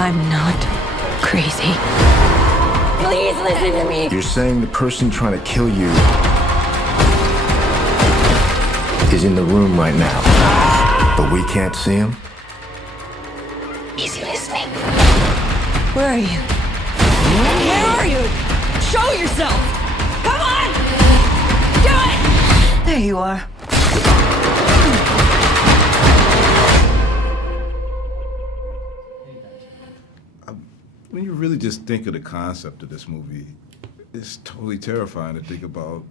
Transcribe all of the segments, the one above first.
I'm not crazy. Please listen to me. You're saying the person trying to kill you is in the room right now, but we can't see him? Is he listening? Where are you? Where are you? Show yourself! Come on! Do it! There you are. When you really just think of the concept of this movie, it's totally terrifying to think about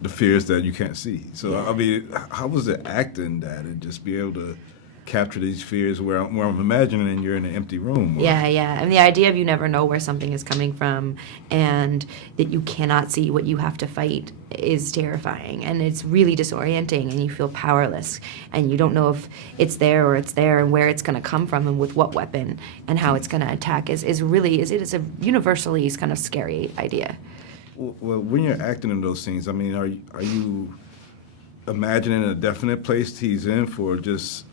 the fears that you can't see. So, yeah. I mean, how was it acting that and just be able to capture these fears where I'm imagining you're in an empty room? Yeah. And the idea of you never know where something is coming from and that you cannot see what you have to fight is terrifying. And it's really disorienting and you feel powerless. And you don't know if it's there and where it's going to come from and with what weapon and how it's going to attack is a universally kind of scary idea. Well, when you're acting in those scenes, I mean, are you imagining a definite place he's in for just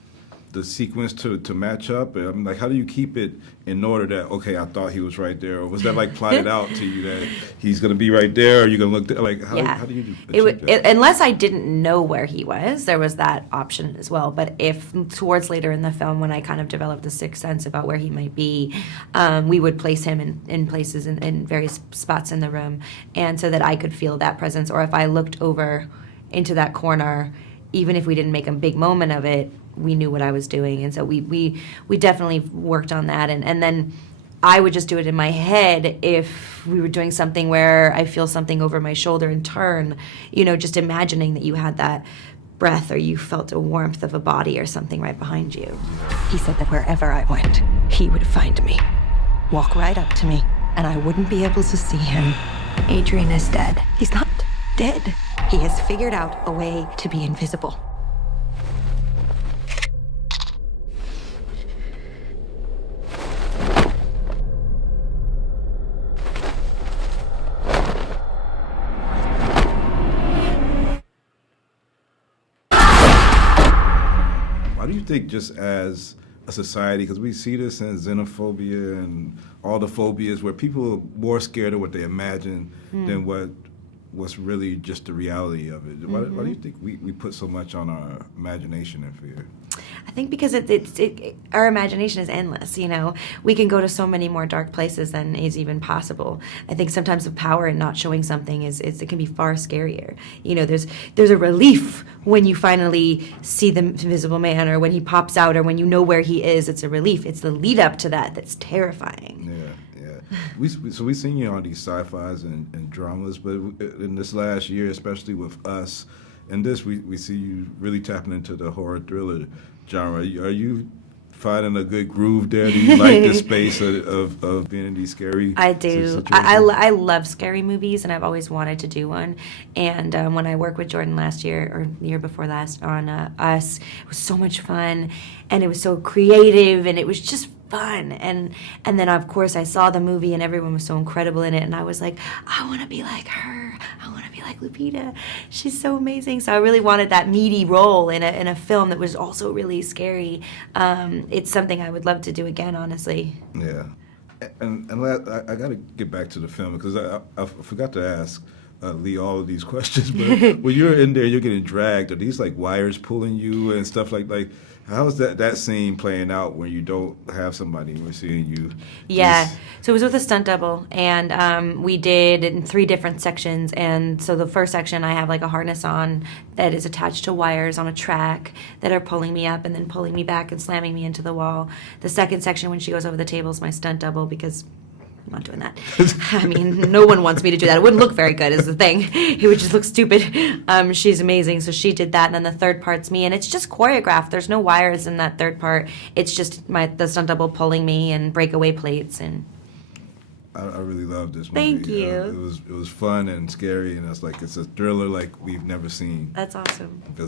the sequence to match up? I mean, like, how do you keep it in order that, okay, I thought he was right there, or was that like plotted out to you that he's going to be right there, or you're going to look there? Like, how do you achieve that? Unless I didn't know where he was, there was that option as well. But if towards later in the film, when I kind of developed the sixth sense about where he might be, we would place him in places in various spots in the room, and so that I could feel that presence. Or if I looked over into that corner, even if we didn't make a big moment of it, we knew what I was doing. And so we definitely worked on that. And then I would just do it in my head if we were doing something where I feel something over my shoulder and turn, just imagining that you had that breath or you felt a warmth of a body or something right behind you. He said that wherever I went, he would find me, walk right up to me, and I wouldn't be able to see him. Adrian is dead. He's not dead. He has figured out a way to be invisible. Why do you think, just as a society, because we see this in xenophobia and all the phobias, where people are more scared of what they imagine than what's really just the reality of it? Why do you think we put so much on our imagination and fear? I think because our imagination is endless, We can go to so many more dark places than is even possible. I think sometimes the power in not showing something it can be far scarier. There's a relief when you finally see the Invisible Man, or when he pops out, or when you know where he is. It's a relief. It's the lead up to that that's terrifying. Yeah. We've seen you on these sci-fis and dramas, but in this last year, especially with Us, and this, we see you really tapping into the horror thriller genre. Are you finding a good groove there? Do you like the space of being in these scary I do. situations? I love scary movies, and I've always wanted to do one. And when I worked with Jordan last year, or the year before last, on Us, it was so much fun, and it was so creative, and it was just fun. And then, of course, I saw the movie, and everyone was so incredible in it, and I was like, I want to be like her. I want to be like Lupita. She's so amazing. So I really wanted that meaty role in a film that was also really scary. It's something I would love to do again, honestly. Yeah. And I got to get back to the film, because I forgot to ask Lee all of these questions, but when you're in there, you're getting dragged. Are these like wires pulling you and stuff like how is that scene playing out when you don't have somebody and we're seeing you? Yeah, so it was with a stunt double, and we did it in 3 different sections. And so the first section, I have like a harness on that is attached to wires on a track that are pulling me up and then pulling me back and slamming me into the wall. The second section, when she goes over the table, is my stunt double, because I'm not doing that. I mean, no one wants me to do that. It wouldn't look very good, is the thing. It would just look stupid. She's amazing, so she did that, and then the third part's me, and it's just choreographed. There's no wires in that third part. It's just the stunt double pulling me and breakaway plates. And I really loved this movie. Thank you. It was fun and scary, and it's a thriller like we've never seen. That's awesome.